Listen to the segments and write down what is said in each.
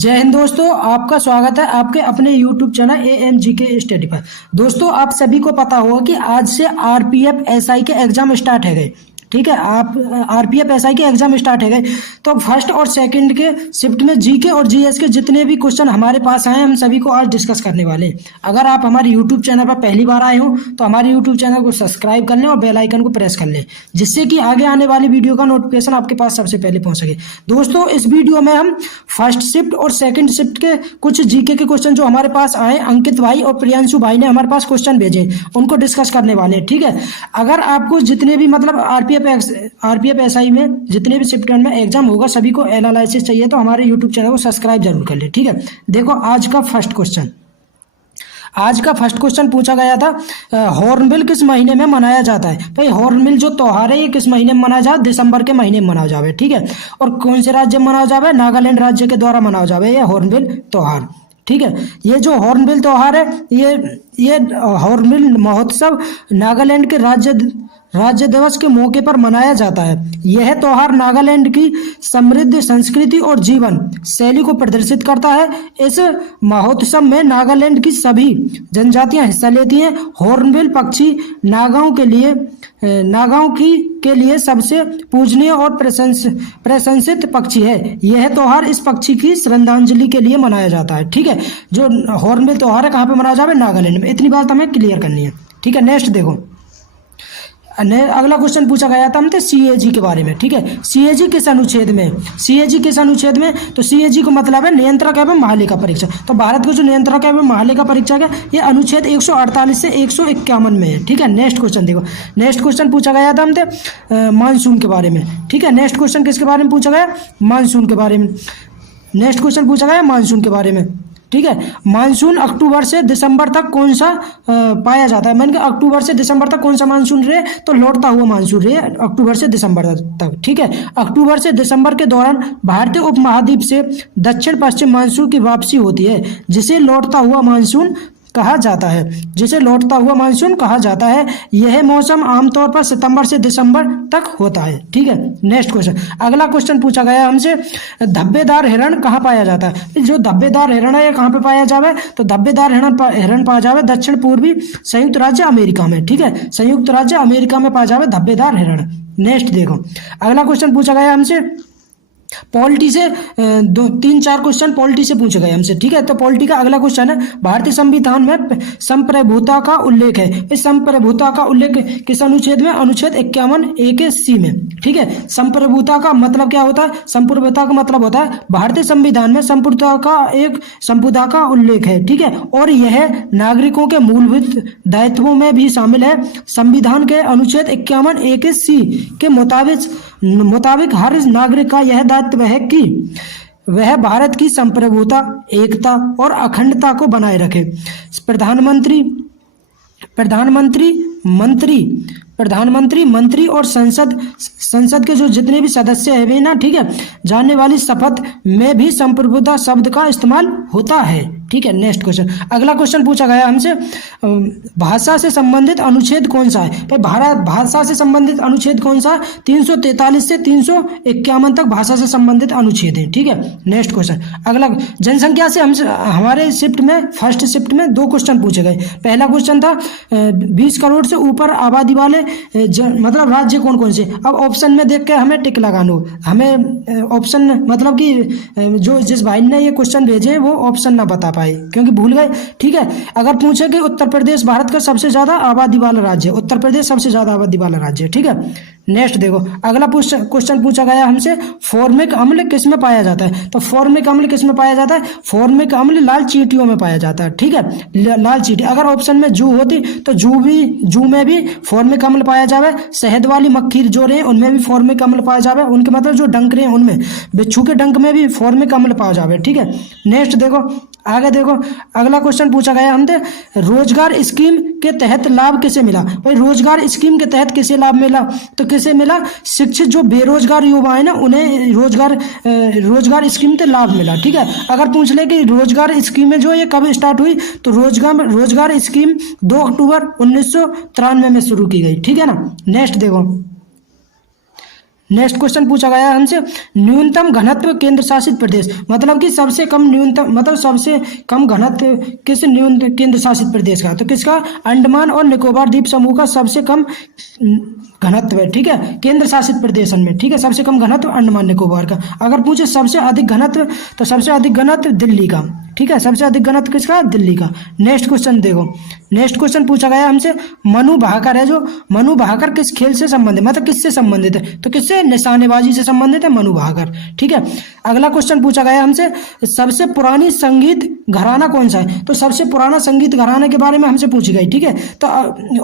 जय हिंद दोस्तों, आपका स्वागत है आपके अपने YouTube चैनल AMG के स्टडी पर। दोस्तों, आप सभी को पता होगा कि आज से आरपीएफ एसआई के एग्जाम स्टार्ट है गए। ठीक है, आप आरपीएफ एसआई के एग्जाम स्टार्ट है गए। तो फर्स्ट और सेकंड के शिफ्ट में जीके और जीएस के जितने भी क्वेश्चन हमारे पास आए हम सभी को आज डिस्कस करने वाले हैं। अगर आप हमारे यूट्यूब चैनल पर पहली बार आए हो तो हमारे यूट्यूब चैनल को सब्सक्राइब कर लें और बेल आइकन को प्रेस कर लें, जिससे कि आगे आने वाली वीडियो का नोटिफिकेशन आपके पास सबसे पहले पहुंच सके। दोस्तों, इस वीडियो में हम फर्स्ट शिफ्ट और सेकंड शिफ्ट के कुछ जीके के क्वेश्चन जो हमारे पास आए, अंकित भाई और प्रियांशु भाई ने हमारे पास क्वेश्चन भेजे, उनको डिस्कस करने वाले हैं। ठीक है, अगर आपको जितने भी मतलब आरपीएफ एसआई में जितने भी शिफ्ट में एग्जाम होगा सभी को एनालिसिस चाहिए तो हमारे यूट्यूब चैनल को सब्सक्राइब जरूर कर ले। ठीक है, देखो आज का फर्स्ट क्वेश्चन पूछा गया था, हॉर्नबिल किस महीने में मनाया जाता है। भाई, हॉर्नबिल जो त्योहार है ये किस महीने में मनाया जाए? दिसंबर के महीने में मनाया जावे। ठीक है, और कौन से राज्य में मनाया जावे? नागालैंड राज्य के द्वारा मनाया जावे ये हॉर्नबिल त्योहार। ठीक है, ये जो हॉर्नबिल त्योहार है ये हॉर्नबिल महोत्सव नागालैंड के राज्य दिवस के मौके पर मनाया जाता है। यह त्योहार नागालैंड की समृद्ध संस्कृति और जीवन शैली को प्रदर्शित करता है। इस महोत्सव में नागालैंड की सभी जनजातियां हिस्सा लेती हैं। हॉर्नबिल पक्षी नागाओं के लिए सबसे पूजनीय और प्रशंसित पक्षी है। यह त्योहार इस पक्षी की श्रद्धांजलि के लिए मनाया जाता है। ठीक है, जो हॉर्नबिल त्योहार है कहाँ पे मनाया जाए? नागालैंड में। इतनी बात हमें क्लियर करनी है। ठीक है, नेक्स्ट देखो, अगला क्वेश्चन पूछा गया था हमसे सीएजी के बारे में। ठीक है, सीएजी किस अनुच्छेद में? तो सीएजी को मतलब है नियंत्रक एवं महालेखा परीक्षक। तो भारत का जो नियंत्रक एवं महालेखा परीक्षक है ये अनुच्छेद 148 से 151 में है। ठीक है, नेक्स्ट क्वेश्चन देखो, नेक्स्ट क्वेश्चन पूछा गया था हमसे मानसून के बारे में। ठीक है, नेक्स्ट क्वेश्चन किसके बारे में पूछा गया? मानसून के बारे में। नेक्स्ट क्वेश्चन पूछा गया मानसून के बारे में। ठीक है, मानसून अक्टूबर से दिसंबर तक कौन सा पाया जाता है? मैंने कहा अक्टूबर से दिसंबर तक कौन सा मानसून रहे? तो लौटता हुआ मानसून रहे अक्टूबर से दिसंबर तक। ठीक है, अक्टूबर से दिसंबर के दौरान भारतीय उपमहाद्वीप से दक्षिण पश्चिम मानसून की वापसी होती है, जिसे लौटता हुआ मानसून कहा जाता है। यह मौसम आमतौर पर सितंबर से दिसंबर तक होता है। ठीक है, नेक्स्ट क्वेश्चन, अगला क्वेश्चन पूछा गया हमसे धब्बेदार हिरण कहाँ पाया जाता है? जो धब्बेदार हिरण है ये कहाँ पे पाया जावे? तो धब्बेदार हिरण पाया जावे दक्षिण पूर्वी संयुक्त राज्य अमेरिका में। ठीक है, संयुक्त राज्य अमेरिका में पाया जावे धब्बेदार हिरण। नेक्स्ट देखो, अगला क्वेश्चन पूछा गया हमसे पॉलिटी से 3-4 क्वेश्चन पॉलिटी से पूछे गए हमसे। ठीक है, तो पॉलिटी का अगला क्वेश्चन है भारतीय संविधान में संप्रभुता का उल्लेख है। इस संप्रभुता का उल्लेख किस अनुच्छेद में? अनुच्छेद 51(a)(c) में। ठीक है, संप्रभुता का मतलब क्या होता है? संप्रभुता का मतलब होता है भारतीय संविधान में संप्रभुता का उल्लेख है। ठीक है, और यह नागरिकों के मूलभूत दायित्वों में भी शामिल है। संविधान के अनुच्छेद 51(a)(c) के मुताबिक हर नागरिक का यह दायित्व है कि वह भारत की संप्रभुता, एकता और अखंडता को बनाए रखे। प्रधानमंत्री, मंत्री और संसद के जो जितने भी सदस्य है ना, ठीक है, जानने वाली शपथ में भी संप्रभुता शब्द का इस्तेमाल होता है। ठीक है, नेक्स्ट क्वेश्चन, अगला क्वेश्चन पूछा गया हमसे भाषा से संबंधित अनुच्छेद कौन सा है? भाई, भाषा से संबंधित अनुच्छेद कौन सा? 343 से 351 तक भाषा से संबंधित अनुच्छेद है। ठीक है, नेक्स्ट क्वेश्चन, अगला जनसंख्या से हमारे शिफ्ट में फर्स्ट शिफ्ट में 2 क्वेश्चन पूछे गए। पहला क्वेश्चन था 20 करोड़ से ऊपर आबादी वाले मतलब राज्य कौन कौन से? अब ऑप्शन में देख के हमें टिक लगाना हो, हमें ऑप्शन मतलब कि जो जिस भाई ने ये क्वेश्चन भेजे वो ऑप्शन ना बता पाए क्योंकि भूल गए। ठीक है, अगर पूछे कि उत्तर प्रदेश भारत का सबसे ज्यादा आबादी वाला राज्य है, उत्तर प्रदेश सबसे ज्यादा आबादी वाला राज्य है। ठीक है, नेक्स्ट देखो, अगला क्वेश्चन पूछा गया हमसे फॉर्मिक अम्ल किस में पाया जाता है? तो फॉर्मिक अम्ल किस में पाया जाता है? फॉर्मिक अम्ल लाल चींटियों में पाया जाता है। ठीक है, लाल चींटी। अगर ऑप्शन में जू होती तो जू में भी फॉर्मिक अम्ल पाया जावे। शहद वाली मक्खी जो रहे उनमें भी फॉर्मिक अम्ल पाया जावे, उनके मतलब जो डंक रहे उनमें, बिच्छू के डंक में भी फॉर्मिक अम्ल पाया जावे। ठीक है, नेक्स्ट देखो, आगे देखो, अगला क्वेश्चन पूछा गया हमसे रोजगार स्कीम के तहत लाभ किसे मिला? भाई, रोजगार स्कीम के तहत किसे लाभ मिला? तो किसे मिला? शिक्षित जो बेरोजगार युवा है ना उन्हें रोजगार स्कीम से लाभ मिला। ठीक है, अगर पूछ ले कि रोजगार स्कीम जो ये कब स्टार्ट हुई तो रोजगार स्कीम 2 अक्टूबर 1993 में शुरू की गई। ठीक है ना, नेक्स्ट देखो, नेक्स्ट क्वेश्चन पूछा गया है हमसे, न्यूनतम घनत्व केंद्र शासित प्रदेश, मतलब कि सबसे कम न्यूनतम, मतलब सबसे कम घनत्व किस न्यूनतम केंद्र शासित प्रदेश का, तो किसका, अंडमान और निकोबार द्वीप समूह का सबसे कम घनत्व है, ठीक है, केंद्र शासित प्रदेश में, ठीक है, सबसे कम घनत्व अंडमान निकोबार का। अगर पूछे सबसे अधिक घनत्व, तो सबसे अधिक घनत्व दिल्ली का, ठीक है, सबसे अधिक घनत्व किसका, दिल्ली का। नेक्स्ट क्वेश्चन देखो, नेक्स्ट क्वेश्चन पूछा गया हमसे, मनु भाकर है जो, मनु भाकर किस खेल से संबंधित, मतलब किससे संबंधित है, तो किससे, निशानेबाजी से संबंधित है मनु भाकर, ठीक है। अगला क्वेश्चन पूछा गया हमसे, सबसे पुरानी संगीत घराना कौन सा है, तो सबसे पुराना संगीत घराने के बारे में हमसे पूछी गई, ठीक है। तो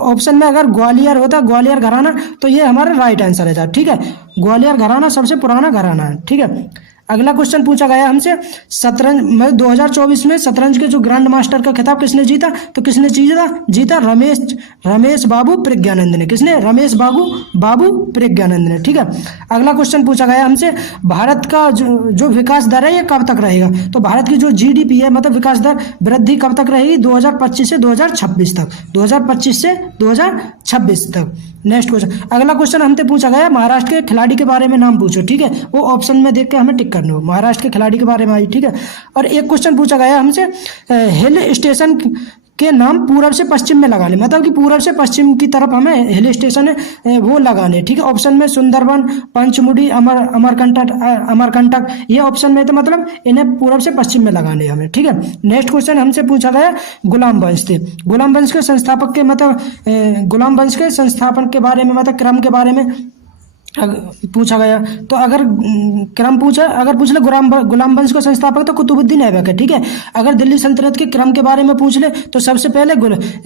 ऑप्शन में अगर ग्वालियर होता, ग्वालियर घराना, तो ये हमारा राइट आंसर है, ठीक है, ग्वालियर घराना सबसे पुराना घराना है, ठीक है। अगला क्वेश्चन पूछा गया हमसे, शतरंज 2024 में शतरंज के जो ग्रैंड मास्टर का खिताब किसने जीता, तो किसने जीता रमेश बाबू प्रज्ञानंद ने, किसने, रमेश बाबू प्रज्ञानंद ने, ठीक है। अगला क्वेश्चन पूछा गया हमसे, भारत का जो विकास दर है ये कब तक रहेगा, तो भारत की जो जीडीपी है, मतलब विकास दर वृद्धि कब तक रहेगी, 2025 से 2026 तक, 2025 से 2026 तक। नेक्स्ट क्वेश्चन, अगला क्वेश्चन हमसे पूछा गया, महाराष्ट्र के खिलाड़ी के बारे में नाम पूछो, ठीक है, वो ऑप्शन में देख के हमें टिक करना हो, महाराष्ट्र के खिलाड़ी के बारे में आई, ठीक है। और एक क्वेश्चन पूछा गया हमसे, हिल स्टेशन के नाम पूरब से पश्चिम में लगाने, मतलब कि पूरब से पश्चिम की तरफ हमें हिल स्टेशन वो लगाने, ठीक है। ऑप्शन में सुंदरबन, पंचमुड़ी, अमरकंटक, ये ऑप्शन में, तो मतलब इन्हें पूरब से पश्चिम में लगाने हमें, ठीक है। नेक्स्ट क्वेश्चन हमसे पूछा गया, गुलाम वंश थे, गुलाम वंश के संस्थापक के, मतलब गुलाम वंश के संस्थापन के बारे में, मतलब क्रम के बारे में पूछा गया। तो अगर क्रम पूछा, अगर पूछ ले गुलाम वंश का संस्थापक तो कुतुबुद्दीन ऐबक है, ठीक है। अगर दिल्ली सल्तनत के क्रम के बारे में पूछ ले तो सबसे पहले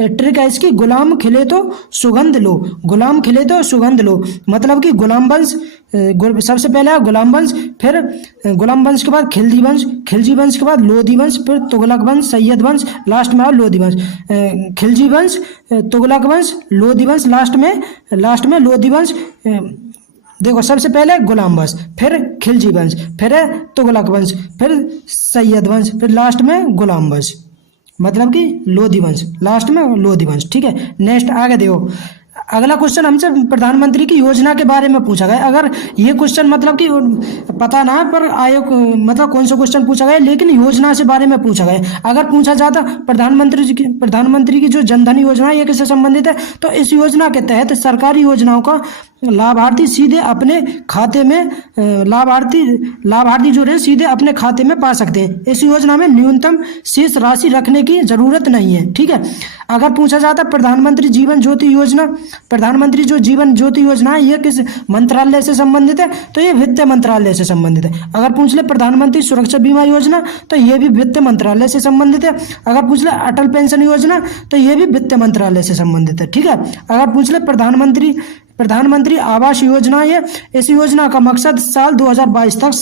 ट्रिक है इसकी, गुलाम खिले तो सुगंध लो, गुलाम खिले तो सुगंध लो, मतलब कि गुलाम वंश सबसे पहले गुलाम वंश, फिर गुलाम वंश के बाद खिलजी वंश, खिलजी वंश के बाद लोधी वंश, फिर तुगलक वंश, सैयद वंश, लास्ट में लोधी वंश, खिलजी वंश, तुगलक वंश, लोधी वंश, लास्ट में लोधी वंश। देखो सबसे पहले गुलाम वंश, फिर खिलजी वंश, फिर तुगलक वंश, फिर सैयद वंश, फिर लास्ट में गुलाम वंश, मतलब कि लोधी वंश, लास्ट में लोधी वंश, ठीक है। नेक्स्ट आगे देखो, अगला क्वेश्चन हमसे प्रधानमंत्री की योजना के बारे में पूछा गया। अगर ये क्वेश्चन मतलब कि पता ना पर आयोग, मतलब कौन सा क्वेश्चन पूछा गया, लेकिन योजना से बारे में पूछा गया। अगर पूछा जाता प्रधानमंत्री की जो जनधन योजना है ये किससे संबंधित है, तो इस योजना के तहत सरकारी योजनाओं का लाभार्थी सीधे अपने खाते में, लाभार्थी जो है सीधे अपने खाते में पा सकते हैं। इस योजना में न्यूनतम शेष राशि रखने की जरूरत नहीं है, ठीक है। अगर पूछा जाता प्रधानमंत्री जीवन ज्योति योजना, प्रधानमंत्री जो जीवन ज्योति योजना है ये किस मंत्रालय से संबंधित है, तो ये वित्त मंत्रालय से संबंधित है। अगर पूछ ले प्रधानमंत्री सुरक्षा बीमा योजना, तो ये भी वित्त मंत्रालय से संबंधित है। अगर पूछ ले अटल पेंशन योजना, तो ये भी वित्त मंत्रालय से संबंधित है, ठीक है। अगर पूछ ले प्रधानमंत्री आवास योजना, ये इस योजना का मकसद साल 2022 तक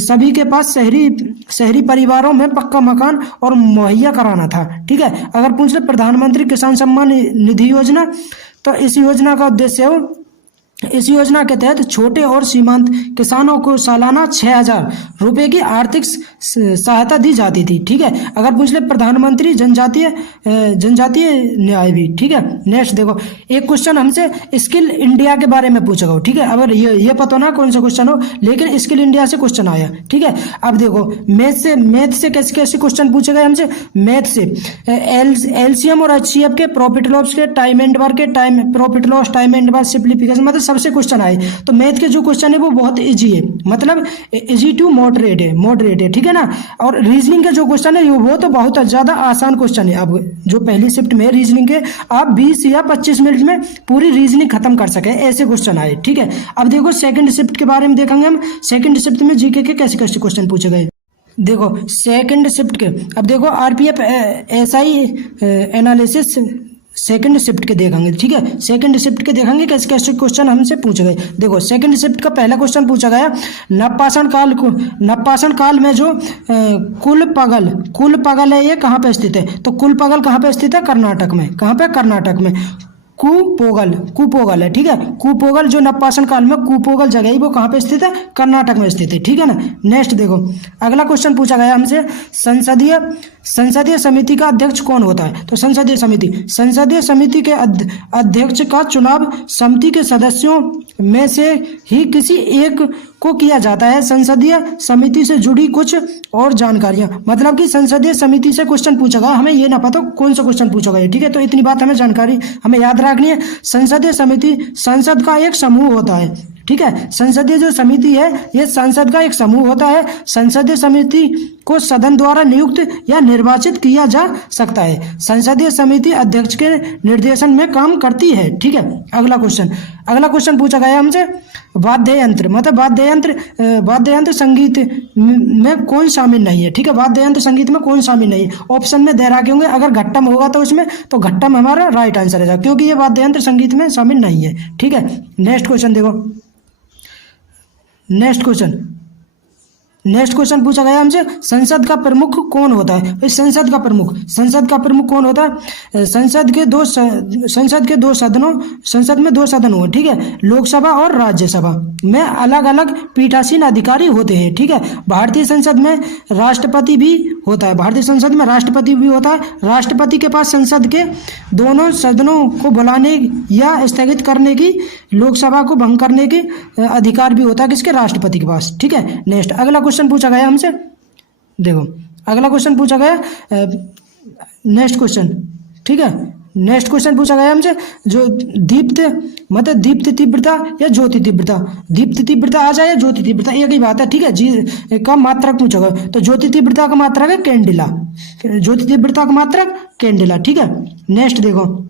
सभी के पास शहरी परिवारों में पक्का मकान और मुहैया कराना था, ठीक है। अगर पूछ ले प्रधानमंत्री किसान सम्मान निधि योजना, तो इस योजना का उद्देश्य हो, इस योजना के तहत छोटे और सीमांत किसानों को सालाना 6,000 रुपए की आर्थिक सहायता दी जाती थी, ठीक है। अगर पूछ ले प्रधानमंत्री जनजातीय न्याय भी, ठीक है। नेक्स्ट देखो, एक क्वेश्चन हमसे स्किल इंडिया के बारे में पूछा गया, ठीक है। अगर ये पता ना कौन सा क्वेश्चन हो, लेकिन स्किल इंडिया से क्वेश्चन आया, ठीक है। अब देखो मैथ से कैसे क्वेश्चन पूछे गए हमसे, मैथ से एलसीएम और एचसीएफ के, प्रॉफिट लॉस के, टाइम एंड वर्क के, profit loss, time and work, simplification, मतलब सबसे क्वेश्चन आए। तो मैथ के जो क्वेश्चन है वो बहुत इजी है, मतलब इजी टू मॉडरेट है, ठीक है ना। और रीजनिंग के जो क्वेश्चन है वो तो बहुत ज्यादा आसान क्वेश्चन है। अब जो पहली शिफ्ट में रीजनिंग के आप 20 या 25 मिनट में पूरी रीजनिंग खत्म कर सके, ऐसे क्वेश्चन आए, ठीक है। अब देखो सेकंड शिफ्ट के बारे में देखेंगे हम, सेकंड शिफ्ट में जीके के कैसे कैसे क्वेश्चन पूछे गए। देखो सेकंड शिफ्ट के, अब देखो RPF SI analysis second shift के देखेंगे, ठीक है। सेकंड शिफ्ट के देखेंगे कैसे कैसे क्वेश्चन हमसे पूछे गए। देखो सेकंड शिफ्ट का पहला क्वेश्चन पूछा गया, नवपाषाण काल में जो कुल पगल है ये कहाँ पे स्थित है, तो कुल पगल कहाँ पे स्थित है, कर्नाटक में। कहाँ पे, कर्नाटक में। कुपोगल, कुपोगल है, ठीक है। कुपोगल जो नवपाषाण काल में कुपोगल जगह है वो कहाँ पे स्थित है, कर्नाटक में स्थित है, ठीक है ना। नेक्स्ट देखो अगला क्वेश्चन पूछा गया हमसे, संसदीय समिति का अध्यक्ष कौन होता है। तो संसदीय समिति के अध्यक्ष का चुनाव समिति के सदस्यों में से ही किसी एक को किया जाता है। संसदीय समिति से जुड़ी कुछ और जानकारियां, मतलब कि संसदीय समिति से क्वेश्चन पूछा गया, हमें ये ना पता कौन सा क्वेश्चन पूछा गया, ठीक है। तो इतनी बात हमें जानकारी हमें याद रखनी है। संसदीय समिति संसद का एक समूह होता है, ठीक है। संसदीय जो समिति है ये संसद का एक समूह होता है। संसदीय समिति को सदन द्वारा नियुक्त या निर्वाचित किया जा सकता है। संसदीय समिति अध्यक्ष के निर्देशन में काम करती है, ठीक है। अगला क्वेश्चन पूछा गया हमसे, वाद्य यंत्र, मतलब वाद्य यंत्र संगीत में कौन शामिल नहीं है, ठीक है। वाद्य यंत्र संगीत में कौन शामिल नहीं है, ऑप्शन में दे रखे होंगे, अगर घट्टम होगा तो उसमें, तो घट्टम हमारा राइट आंसर है, क्योंकि ये वाद्य यंत्र संगीत में शामिल नहीं है, ठीक है। नेक्स्ट क्वेश्चन देखो, नेक्स्ट क्वेश्चन पूछा गया हमसे, संसद का प्रमुख कौन होता है। संसद का प्रमुख कौन होता है। संसद में दो सदन हुए, ठीक है। लोकसभा और राज्यसभा में अलग अलग पीठासीन अधिकारी होते हैं, ठीक है। भारतीय संसद में राष्ट्रपति भी होता है, राष्ट्रपति के पास संसद के दोनों सदनों को बुलाने या स्थगित करने की, लोकसभा को भंग करने के अधिकार भी होता है किसके, राष्ट्रपति के पास, ठीक है। नेक्स्ट अगला क्वेश्चन पूछा गया हमसे, देखो अगला क्वेश्चन पूछा गया, नेक्स्ट क्वेश्चन, ठीक है। नेक्स्ट क्वेश्चन पूछा गया हमसे, जो दीप्त तीव्रता या ज्योति तीव्रता, दीप्त तीव्रता आ जाए या ज्योति तीव्रता, एक ही बात है, ठीक है। जी का मात्रक पूछा गया, तो ज्योति तीव्रता का मात्रक है कैंडिला, ज्योति तीव्रता का मात्रक कैंडिला, ठीक है। नेक्स्ट देखो,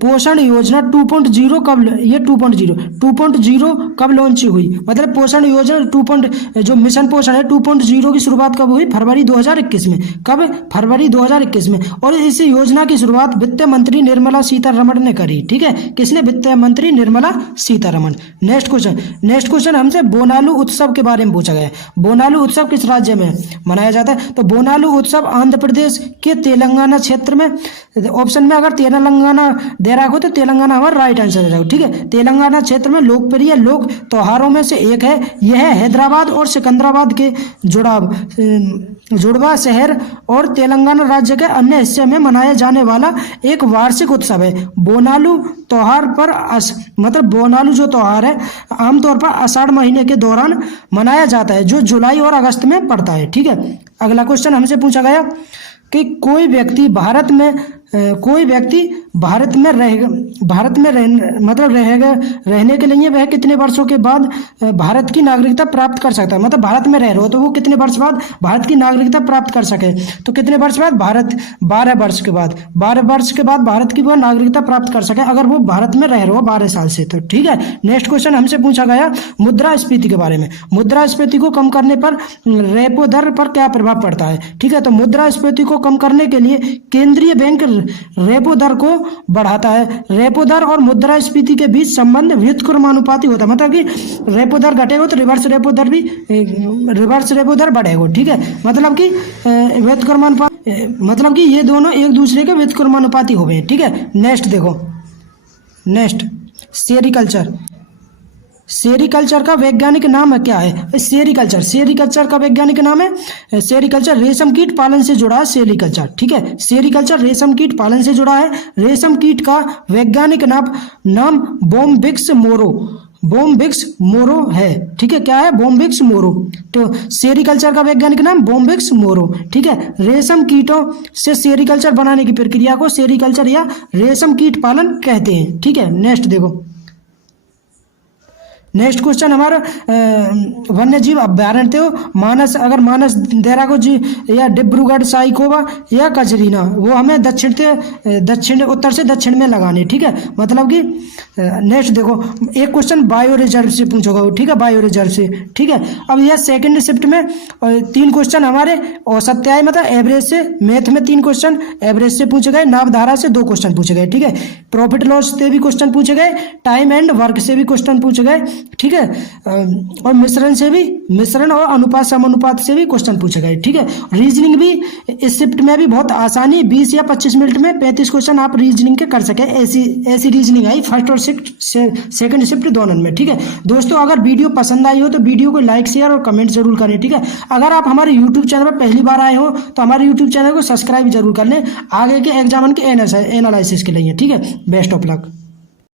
पोषण योजना 2.0 कब, ये 2.0 कब लॉन्च हुई, मतलब पोषण योजना जो मिशन पोषण है 2.0 की शुरुआत कब हुई, फरवरी 2021 में, कब, फरवरी 2021 में। और इस योजना की शुरुआत वित्त मंत्री निर्मला सीतारमण ने करी, ठीक है। किसने, वित्त मंत्री निर्मला सीतारमण। नेक्स्ट क्वेश्चन हमसे बोनालू उत्सव के बारे में पूछा गया है। बोनालू उत्सव किस राज्य में मनाया जाता है, तो बोनालू उत्सव आंध्र प्रदेश के तेलंगाना क्षेत्र में, ऑप्शन में अगर तेलंगाना दे रहा हो तो तेलंगाना हमारा राइट आंसर है, ठीक है। तेलंगाना क्षेत्र में लोकप्रिय लोक त्योहारों में से एक है, यह हैदराबाद और सिकंदराबाद के जुड़वा शहर और तेलंगाना राज्य के अन्य हिस्से में मनाया जाने वाला एक वार्षिक उत्सव है। बोनालू त्योहार पर मतलब बोनालू जो त्योहार है आमतौर पर आषाढ़ महीने के दौरान मनाया जाता है, जो जुलाई और अगस्त में पड़ता है, ठीक है। अगला क्वेश्चन हमसे पूछा गया कि कोई व्यक्ति भारत में रहने के लिए वह कितने वर्षों के बाद भारत की नागरिकता प्राप्त कर सकता है, मतलब भारत में रह रहे हो तो वो कितने वर्ष बाद भारत की नागरिकता प्राप्त कर सके, तो कितने वर्ष बाद, 12 वर्ष के बाद, 12 वर्ष के बाद भारत की वो नागरिकता प्राप्त कर सके अगर वो भारत में रह रहे हो 12 साल से, तो ठीक है। नेक्स्ट क्वेश्चन हमसे पूछा गया मुद्रास्फीति के बारे में। मुद्रास्फीति को कम करने पर रेपो दर पर क्या प्रभाव पड़ता है, ठीक है। तो मुद्रास्फीति को कम करने के लिए केंद्रीय बैंक रेपो दर को बढ़ाता है। रेपो दर और मुद्रास्फीति के बीच संबंध व्युत्क्रमानुपाती होता है, मतलब कि रेपो दर घटेगा तो रिवर्स रेपो दर बढ़ेगा, ठीक है। मतलब कि व्युत्क्रमानुपाती, मतलब कि ये दोनों एक दूसरे के व्युत्क्रमानुपाती हो गए, ठीक है। नेक्स्ट देखो, नेक्स्ट सेरीकल्चर का वैज्ञानिक नाम क्या है। सेरीकल्चर का वैज्ञानिक नाम है, सेरीकल्चर रेशम कीट पालन से जुड़ा है, सेरीकल्चर, ठीक है। सेरीकल्चर रेशम कीट पालन से जुड़ा है। रेशम कीट का वैज्ञानिक नाम बोम्बिक्स मोरो है, ठीक है। क्या है, बोम्बिक्स मोरो। तो सेरीकल्चर का वैज्ञानिक नाम बोम्बिक्स मोरो, ठीक है। रेशम कीटों से सेरीकल्चर बनाने की प्रक्रिया को सेरीकल्चर या रेशम कीट पालन कहते हैं, ठीक है। नेक्स्ट देखो, नेक्स्ट क्वेश्चन हमारा वन्य जीव अभ्यारण्य तो मानस, अगर मानस देहरागो जी या डिब्रूगढ़ साइकोवा या कचरीना, वो हमें दक्षिण उत्तर से दक्षिण में लगाने, ठीक है। मतलब कि नेक्स्ट देखो, एक क्वेश्चन बायो रिजर्व से पूछोगा, ठीक है, बायो रिजर्व से, ठीक है। अब यह सेकंड शिफ्ट में 3 क्वेश्चन हमारे औसत्याय मतलब एवरेज से, मैथ में 3 क्वेश्चन एवरेज से पूछे गए, नामधारा से 2 क्वेश्चन पूछे गए, ठीक है। प्रॉफिट लॉस से भी क्वेश्चन पूछे गए, टाइम एंड वर्क से भी क्वेश्चन पूछे गए, ठीक है। और मिश्रण और अनुपात समानुपात से भी क्वेश्चन पूछे गए, ठीक है। रीजनिंग भी इस शिफ्ट में भी बहुत आसानी, 20 या 25 मिनट में 35 क्वेश्चन आप रीजनिंग के कर सके, ऐसी रीजनिंग आई फर्स्ट और सेकंड शिफ्ट दोनों में, ठीक है। दोस्तों अगर वीडियो पसंद आई हो तो वीडियो को लाइक शेयर और कमेंट जरूर करें, ठीक है। अगर आप हमारे यूट्यूब चैनल पर पहली बार आए हो तो हमारे यूट्यूब चैनल को सब्सक्राइब जरूर कर लें आगे के एग्जाम के एनालिसिस के लिए, ठीक है। Best of luck.